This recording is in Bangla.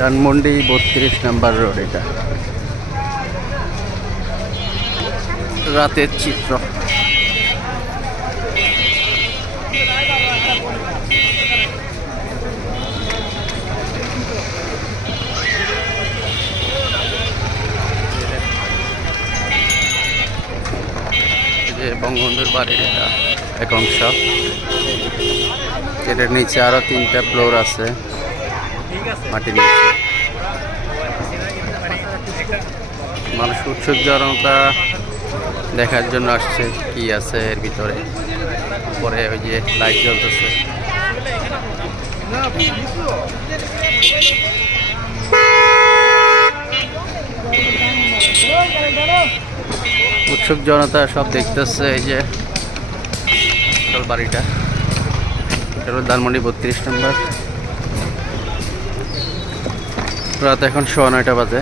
ধানমন্ডি 32 নম্বর রোড। এটা রাতের চিত্র। যে বঙ্গবন্ধুর বাড়ির এটা এক অংশ। এটার নিচে আরো 3টা ফ্লোর আছে মাটির নিচে। মানুষ উৎসুক জনতা দেখার জন্য আসছে কি আছে এর ভিতরে। পরে ওই যে লাইট জ্বলতেছে। উৎসুক জনতা সব দেখতেছে। এই যে বাড়িটা, এটা হলো ধানমন্ডি 32 নম্বর। রাত এখন 9:15 বাজে।